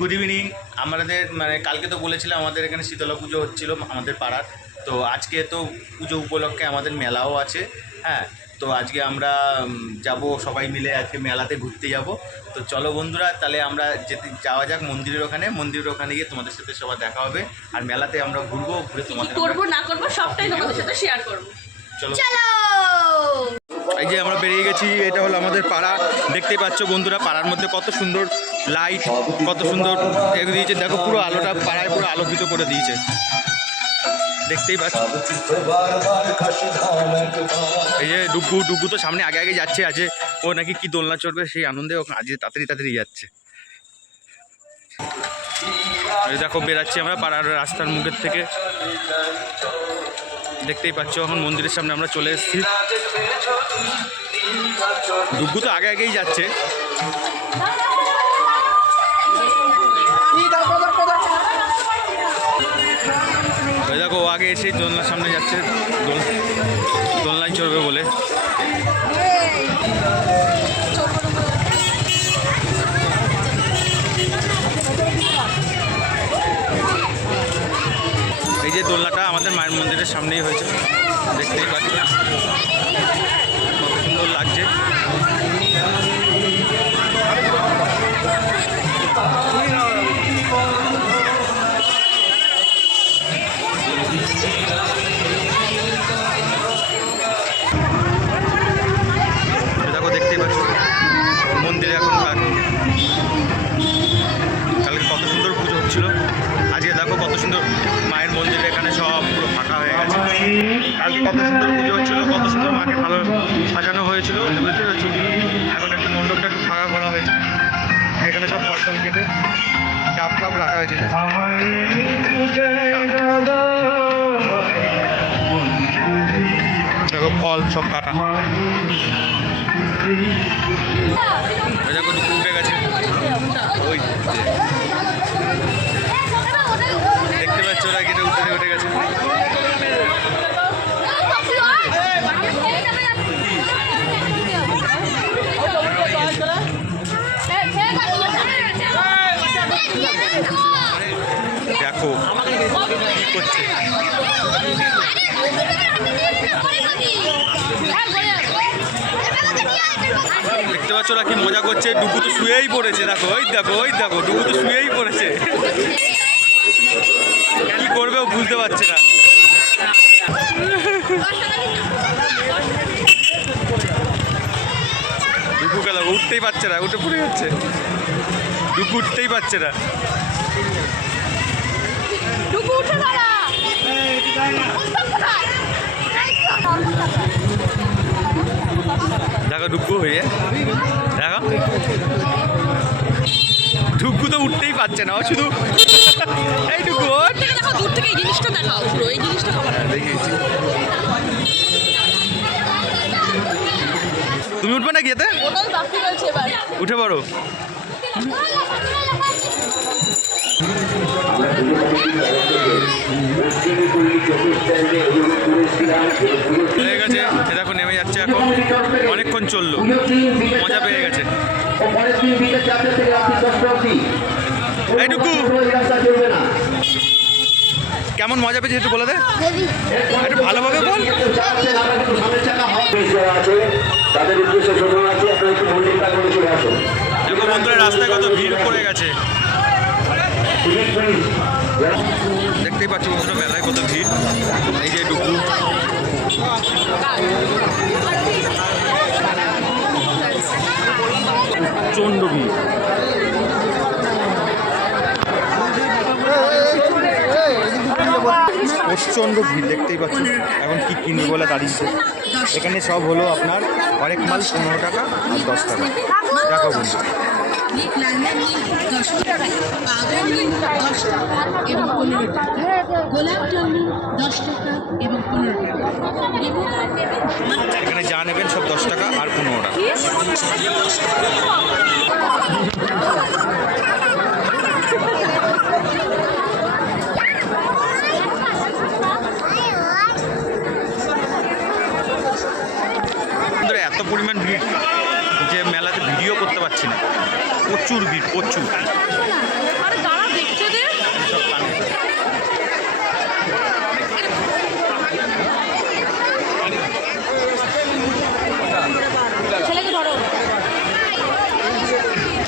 Good evening আমাদের মানে কালকে তো বলেছিলাম আমাদের এখানে শীতলা পুজো হচ্ছিল আমাদের পাড়ার। তো আজকে তো পুজো উপলক্ষে আমাদের মেলাও আছে হ্যাঁ? তো আজকে আমরা যাব সবাই মিলে আজকে মেলাতে ঘুরতে যাব। তো চলো বন্ধুরা তাহলে আমরা যেতে যাওয়া যাক মন্দিরের ওখানে। মন্দিরের ওখানে গিয়ে তোমাদের সাথে সবার দেখা হবে। আর মেলাতে আমরা ঘুরবো ঘুরে তোমাদের করব না করব সবটাই তোমাদের সাথে শেয়ার করব। চলো। চলো! এই যে আমরা বেরিয়ে গেছি এটা হলো আমাদের পাড়া। দেখতেই পাচ্ছ বন্ধুরা পাড়ার মধ্যে কত সুন্দর লাইট কত সুন্দর দিয়েছে। দেখো পুরো আলোটা পাড়ায় পুরো আলোকিত করে দিয়েছে। দেখতেই পাচ্ছ। এই যে ডুগু ডুগু তো সামনে আগে আগে যাচ্ছে, আছে। ও নাকি কি দোলনা চড়বে, সেই আনন্দে ও আজকে তাড়াতাড়ি তাড়াতাড়ি যাচ্ছে। দেখো, বেরাচ্ছি আমরা পাড়ার রাস্তার মুখের থেকে। দেখতেই পাচ্ছ, এখন মন্দিরের সামনে আমরা চলে এসেছি। ডুগু তো আগে আগেই যাচ্ছে। দেখো আগে এসেই দোলনার সামনে যাচ্ছে। দোল, দোলনায় চড়বে বলে। এই যে দোলনাটা আমাদের মায়ের মন্দিরের সামনেই হয়েছে। দেখতেই পাচ্ছ। সুন্দর লাগছে। সাজানো হয়েছিল বুঝতে পারছি। এখন একটু মণ্ডপটা একটু ফাঁকা করা হয়েছে। এখানে সব ফসল কেটে চাপ টাপ রাখা হয়েছে। দেখো, ফল সব কাটা। গেছে। ওই দেখতে পাচ্ছ ওরা গেটে উঠে উঠে দেখো দেখতে পাচ্ছ ওরা কি মজা করছে? ডুবু তো শুয়েই পড়েছে, দেখো, ওই দেখো ওই দেখো ডুবু তো শুয়েই পড়েছে। কি করবে ও বুঝতে পারছে না। ডুবু গেল উঠতেই পারছে না, উঠে পড়ে যাচ্ছে। ডুবু উঠতেই পারছে না। টুকু উঠে দাঁড়া। দেখো ডুবু হয়ে। দেখো। ডুবু তো উঠতেই পারছে না ও শুধু এই ডুবু ওঠ। থেকে দেখো দূর থেকে এই জিনিসটা দেখাও পুরো এই জিনিসটা খাবার। দেখিয়েছি। তুমি উঠবে না বাকি উঠে পড়ো। হয়ে গেছে। এ দেখো, নেমে যাচ্ছে এখন। অনেকক্ষণ চলল। মজা পেয়ে গেছে। এইটুকু কেমন মজা পেয়েছে একটু বলে দে। একটু ভালোভাবে বল। দেখো রাস্তায় কত ভিড় পড়ে গেছে। দেখতেই পাচ্ছ বন্ধুরা, মেলায় কত ভিড়। এই যে ডুকু। প্রচণ্ড ভিড়। প্রচণ্ড ভিড় দেখতেই পাচ্ছি। এখন কি কিনবে বলে দাঁড়িয়েছে। এখানে সব হলো আপনার হরেক মাল পনেরো টাকা আর দশ টাকা। দেখো বন্ধু নীল দশ টাকা পাউডার নীল দশ টাকা এবং পনেরো টাকা। গোলাপ জল নীল দশ টাকা এবং পনেরো টাকা। এখানে যা নেবেন সব দশ টাকা আর পনেরো টাকা। প্রচুর ভিড়, প্রচুর।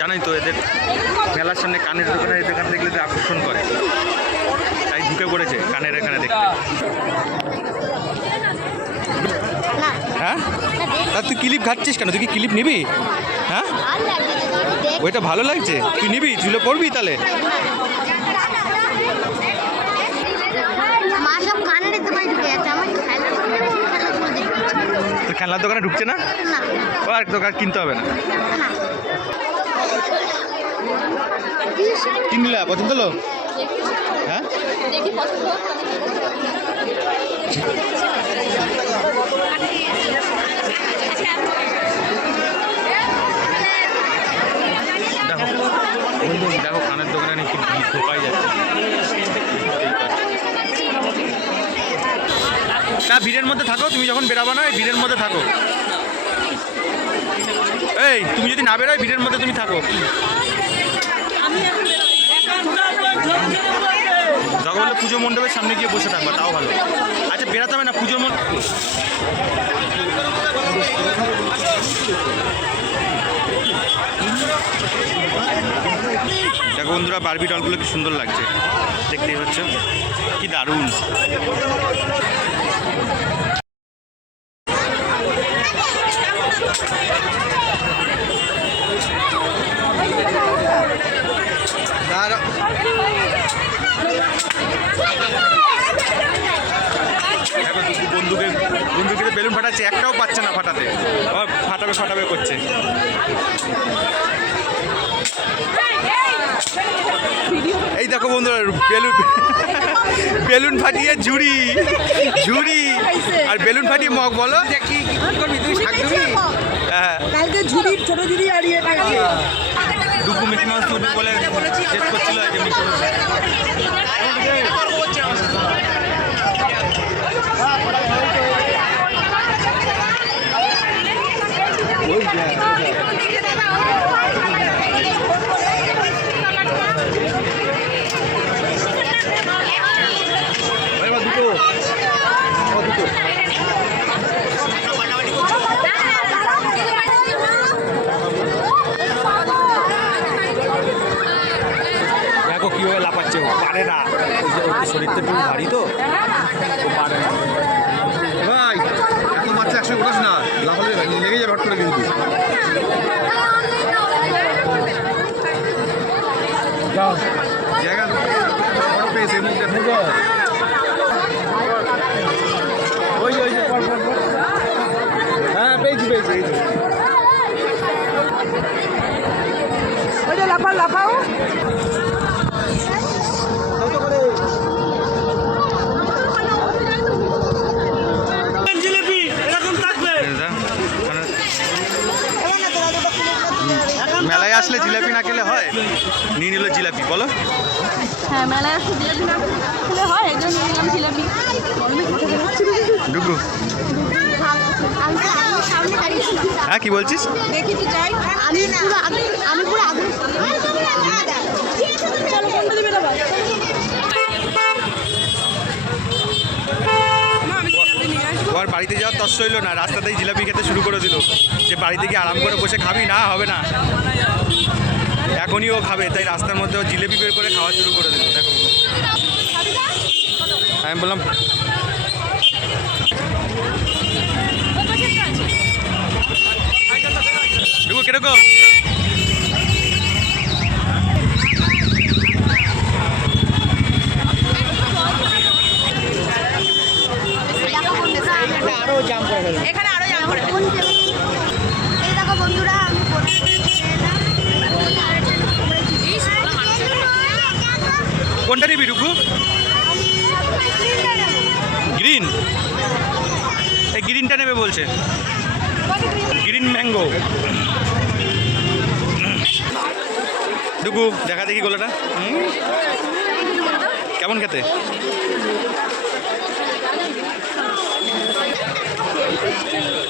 জানাই তো এদের মেলার সামনে কানের দোকানে এই দেখলে দেখলে আকর্ষণ করে। তাই ঢুকে পড়েছে কানের এখানে দেখতে। হ্যাঁ? তা তুই ক্লিপ ঘাটছিস কেন? তুই কি ক্লিপ নিবি? হ্যাঁ? ওইটা ভালো লাগছে? তুই নিবি? ঝুলে পড়বি তাহলে। দোকানে খেলনার করছে। দোকানে ঢুকছে না? আর দোকান কিনতে হবে না। না। কিন পছন্দ হলো? হ্যাঁ? দেখি, কানের দোকানে কি ভিড় ঢোকাই যাচ্ছে। না, ভিড়ের মধ্যে থাকো, তুমি যখন বেরাবো না ভিড়ের মধ্যে থাকো। এই, তুমি যদি না বেরোয়, ভিড়ের মধ্যে তুমি থাকো। হলে পুজো মণ্ডপের সামনে গিয়ে বসে থাকবা, তাও ভালো। আচ্ছা বেরাতে হবে না পুজোর মণ্ডপ বন্ধুরা বারবি ডলগুলো কি সুন্দর লাগছে? দেখতেই হচ্ছে কি দারুণ। বন্ধুকে বন্দুকে বেলুন ফাটাচ্ছে, একটাও পাচ্ছে না ফাটাতে। ফাটাবে ফাটাবে করছে এই দেখো বন্ধুরা বেলুন বেলুন ফাটিয়ে ঝুড়ি ঝুড়ি। আর বেলুন ফাটিয়ে মগ বলো হ্যাঁ। কালকে ঝুড়ি ছোট ঝুড়ি হারিয়ে গেছে দুপুর মিকি মাউস উঠবে বলে চেক করছিল যে মিকি মাউস দেখো কীভাবে লাফাচ্ছে ও পারে না। শরীরটা একটু ভারী তো। পারে না ভাই এত বাচ্চা একশো উঠাস না? লাফালে লেগে যাবে হট করে কিন্তু। জায়গা বড় পেয়েছে ওই ওই যে, পর, পর, পর। হ্যাঁ পেয়েছি পেয়েছি ওইটা লাফাও লাফাও। নিয়ে নিল জিলাপি বলো। হ্যাঁ মেলায় জিলাপি না খেলে হয় এই জন্য নিলাম জিলাপি। ডুগু। হ্যাঁ কি বলছিস? দেখি তো যাই। আমি পুরো আমি পুরো আগে চলো কোনটা দিবে দাদা? ও বাড়িতে যাওয়ার তস হইল না রাস্তাতেই জিলাপি খেতে শুরু করে দিল। যে বাড়িতে গিয়ে আরাম করে বসে খাবি না হবে না। এখনই ও খাবে তাই রাস্তার মধ্যে জিলেপি বের করে খাওয়া শুরু করে দিল। দেখো। আমি বললাম কীরকম? এই গ্রিনটা নেবে বলছে। গ্রিন ম্যাঙ্গো ডুকু দেখা দেখি গোলাটা? কেমন খেতে? আর